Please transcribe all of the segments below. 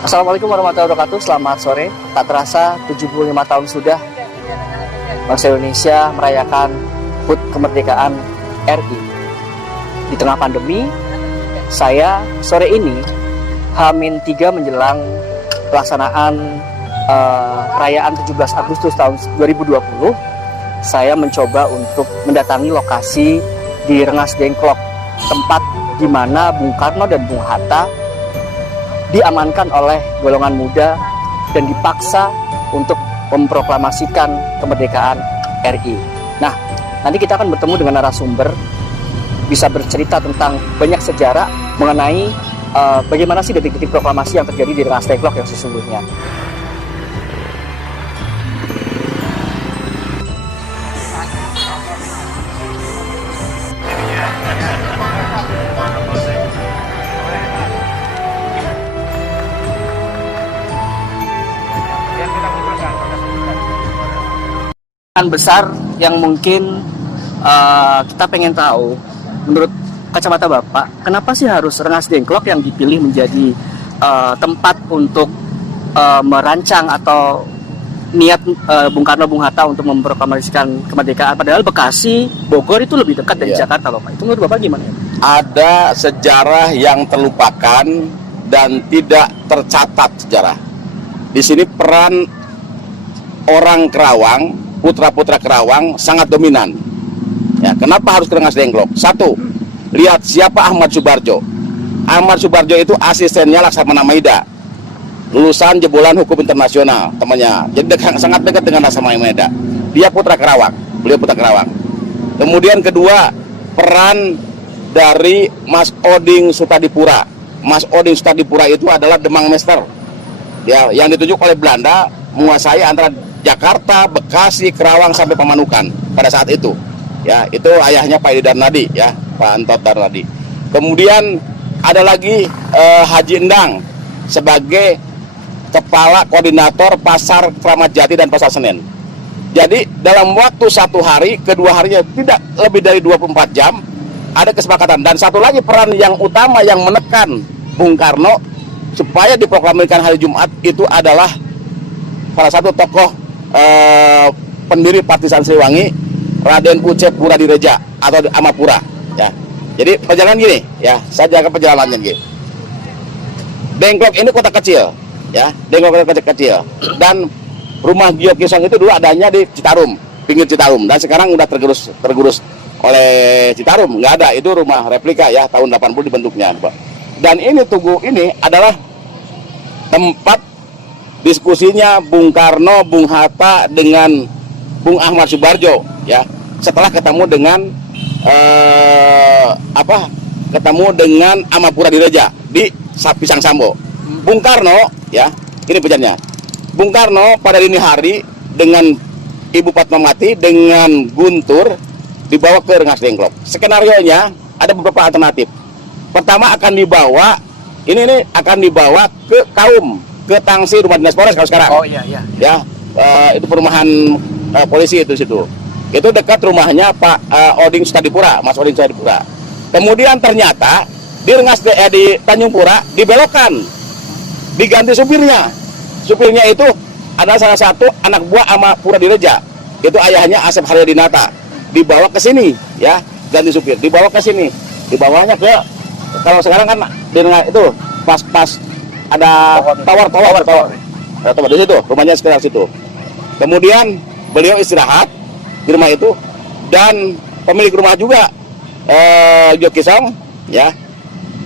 Assalamualaikum warahmatullahi wabarakatuh. Selamat sore. Tak terasa 75 tahun sudah bangsa Indonesia merayakan HUT kemerdekaan RI. Di tengah pandemi, saya sore ini H-3 menjelang pelaksanaan perayaan 17 Agustus tahun 2020, saya mencoba untuk mendatangi lokasi di Rengas Dengklok, tempat di mana Bung Karno dan Bung Hatta diamankan oleh golongan muda dan dipaksa untuk memproklamasikan kemerdekaan RI. Nah, nanti kita akan bertemu dengan narasumber, bisa bercerita tentang banyak sejarah mengenai bagaimana sih detik-detik proklamasi yang terjadi di Rengas Dengklok yang sesungguhnya. Besar yang mungkin kita pengen tahu, menurut kacamata Bapak, kenapa sih harus Rengas Dengklok yang dipilih menjadi tempat untuk merancang atau niat Bung Karno Bung Hatta untuk memproklamasikan kemerdekaan, padahal Bekasi, Bogor itu lebih dekat dari Jakarta loh Pak. Itu menurut Bapak gimana? Ada sejarah yang terlupakan dan tidak tercatat sejarah. Di sini peran orang Kerawang, putra-putra Kerawang sangat dominan. Ya, kenapa harus ke Rengas Dengklok? Satu, lihat siapa Ahmad Subarjo. Ahmad Subarjo itu asistennya Laksamana Maida, lulusan jebolan hukum internasional temannya. Jadi sangat dekat dengan Laksamana Maida. Dia putra Kerawang, beliau putra Kerawang. Kemudian kedua, peran dari Mas Oding Sutadipura. Mas Oding Sutadipura itu adalah Demang Master, ya, yang ditunjuk oleh Belanda menguasai antara Jakarta, Bekasi, Kerawang sampai Pamanukan pada saat itu. Ya, itu ayahnya Pak Edi Darnadi, ya, Pak Antot Darnadi. Kemudian ada lagi Haji Endang sebagai kepala koordinator pasar Kramat Jati dan pasar Senen. Jadi dalam waktu satu hari, kedua harinya tidak lebih dari 24 jam ada kesepakatan. Dan satu lagi peran yang utama yang menekan Bung Karno supaya diproklamasikan hari Jumat itu adalah salah satu tokoh pendiri Partisan Siliwangi, Raden Ucep Puradireja atau Amapura, ya. Jadi perjalanan gini, ya, saya jaga perjalanannya gini. Dengklok ini kota kecil, ya, Dengklok kota kecil, dan rumah Gio Kisong itu dulu adanya di Citarum, pinggir Citarum, dan sekarang udah tergerus oleh Citarum, nggak ada, itu rumah replika, ya, tahun 80 dibentuknya, Pak. Dan ini Tugu ini adalah tempat diskusinya Bung Karno, Bung Hatta dengan Bung Ahmad Subarjo, ya. Setelah ketemu dengan ketemu dengan Amapura Direja di Pisang Sambo. Bung Karno, ya, ini pejannya. Bung Karno pada dini hari dengan Ibu Fatmawati dengan Guntur dibawa ke Rengas Dengklok. Skenarionya ada beberapa alternatif. Pertama akan dibawa ini akan dibawa ke Kaum, ke Tangsi rumah dinas Polres kalau sekarang. Oh iya iya. Ya, itu perumahan polisi itu situ. Itu dekat rumahnya Pak Oding Sutadipura, Mas Oding Sutadipura. Kemudian ternyata di di Tanjung Pura dibelokkan, diganti supirnya. Supirnya itu adalah salah satu anak buah Amapura Direja. Itu ayahnya Asep Haryadinata. Dibawa ke sini, ya, ganti supir. Dibawa ke sini. Dibawanya ke, kalau sekarang kan di itu pas ada tower di situ, rumahnya sekitar situ. Kemudian beliau istirahat di rumah itu, dan pemilik rumah juga Gio Kisong, ya,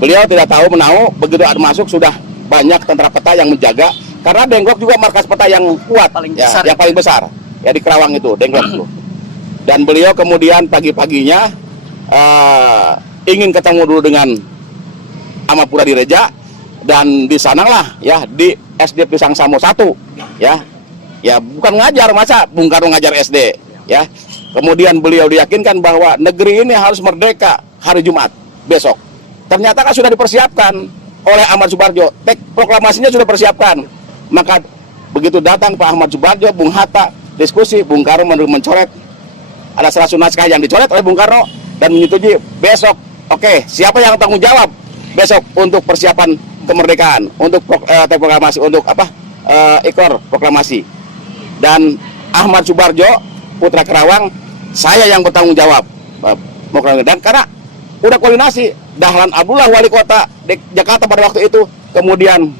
beliau tidak tahu menahu, begitu ada masuk sudah banyak tentara peta yang menjaga, karena Dengklok juga markas peta yang kuat, paling besar, yang paling besar, ya, di Kerawang itu Dengklok itu. Dan beliau kemudian pagi-paginya ingin ketemu dulu dengan Amapura Direja, dan di sanalah, ya, di SD Pisang Sambo 1, ya. Ya, bukan ngajar, masa Bung Karno ngajar SD, ya. Kemudian beliau diyakinkan bahwa negeri ini harus merdeka hari Jumat besok. Ternyata kan sudah dipersiapkan oleh Ahmad Subarjo. Proklamasinya sudah dipersiapkan. Maka begitu datang Pak Ahmad Subarjo, Bung Hatta, diskusi, Bung Karno mencoret, ada salah satu naskah yang dicoret oleh Bung Karno dan menyetujui besok. Oke, siapa yang tanggung jawab besok untuk persiapan kemerdekaan, untuk proklamasi, untuk apa? Ikor proklamasi. Dan Ahmad Subarjo, putra Kerawang, saya yang bertanggung jawab. Dan karena udah koordinasi, Dahlan Abdullah wali kota Jakarta pada waktu itu, kemudian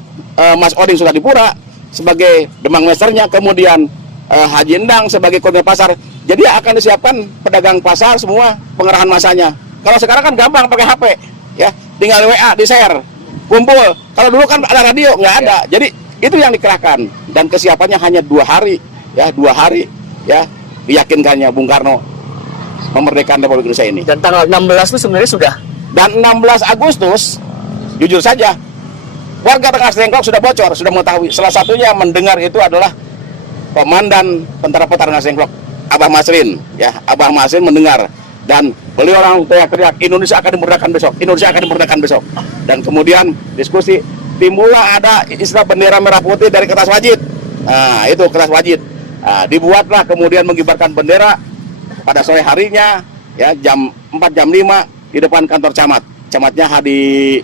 Mas Oding Suradipura sebagai demang masternya, kemudian Haji Endang sebagai koordinator pasar. Jadi akan disiapkan pedagang pasar semua pengerahan masanya. Kalau sekarang kan gampang pakai HP, ya, tinggal WA, di-share, kumpul. Kalau dulu kan ada radio, nggak ada. Jadi itu yang dikerahkan, dan kesiapannya hanya 2 hari, ya, 2 hari, ya, diyakinkannya Bung Karno memerdekakan Republik Indonesia ini. Dan tanggal 16 itu sebenarnya sudah. Dan 16 Agustus, jujur saja, warga Rengas Dengklok sudah bocor, sudah mengetahui. Salah satunya mendengar itu adalah Komandan Tentara Peta Rengas Dengklok, Abah Masrin, ya, Abah Masrin mendengar, dan beliau orang teriak-teriak, Indonesia akan dimerdekakan besok, Indonesia akan dimerdekakan besok. Dan kemudian diskusi, timbullah ada istilah bendera merah putih dari kertas wajib. Nah, itu kertas wajib. Nah, dibuatlah kemudian mengibarkan bendera pada sore harinya, ya, jam 4 jam 5 di depan kantor camat. Camatnya Hadi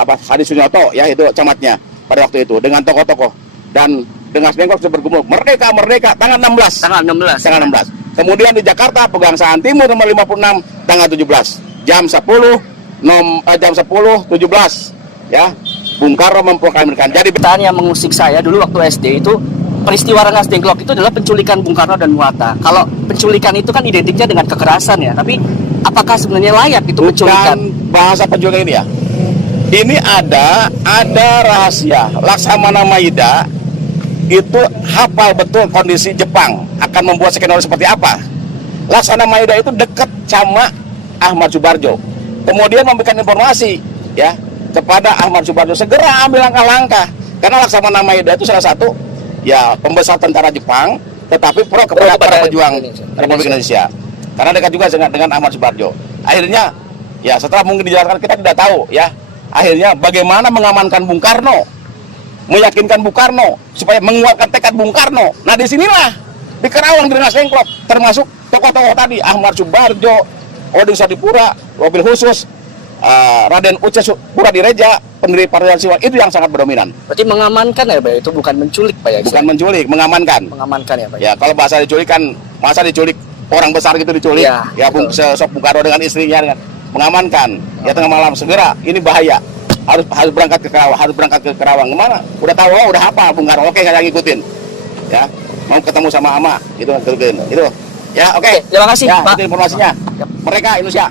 Hadi Sunyoto, ya, itu camatnya pada waktu itu dengan tokoh-tokoh. Dan Rengas Dengklok sudah bergumul, merdeka, merdeka, tanggal 16. Tanggal 16. Tanggal 16. Kemudian di Jakarta, Pegangsaan Timur nomor 56, tanggal 17. Jam 10:17, ya, Bung Karno memproklamasikan. Jadi Pertanyaan yang mengusik saya dulu waktu SD itu, peristiwa Rengas Dengklok itu adalah penculikan Bung Karno dan Muhatta. Kalau penculikan itu kan identiknya dengan kekerasan, ya, tapi apakah sebenarnya layak itu penculikan? bukan bahasa penculikan ini, ya. Ini ada rahasia. Laksamana Maida itu hafal betul kondisi Jepang akan membuat skenario seperti apa. Laksamana Maida itu dekat sama Ahmad Subarjo. Kemudian memberikan informasi, ya, kepada Ahmad Subarjo segera ambil langkah-langkah. Karena Laksamana Maida itu salah satu, ya, pembesar tentara Jepang, tetapi pro kepada para pejuang Republik Indonesia. Karena dekat juga dengan Ahmad Subarjo. Akhirnya, ya, setelah mungkin dijelaskan kita tidak tahu, ya. Akhirnya bagaimana mengamankan Bung Karno, meyakinkan Bung Karno supaya menguatkan tekad Bung Karno. Nah, disinilah di Kerawang, di Rengas Dengklok, termasuk tokoh-tokoh tadi, Ahmad Subarjo, Oding Suradipura, wabil khusus Raden Uce Puradireja, pendiri Partai Sipil, itu yang sangat berdominan. Berarti mengamankan, ya, Pak, itu bukan menculik, Pak, ya? Bukan menculik, mengamankan. Mengamankan, ya, Pak. Ya, kalau bahasa diculik kan, masa diculik orang besar gitu diculik, Ya, ya, Bung Karno dengan istrinya, dengan mengamankan, ya, tengah malam segera, ini bahaya, harus berangkat ke Kerawang, kemana? Udah tahu, udah hafal Bung Karno, oke, saya ngikutin, ya, mau ketemu sama Ama, gitu, ya, oke. Terima kasih, ya, Pak. itu informasinya. Mereka Indonesia.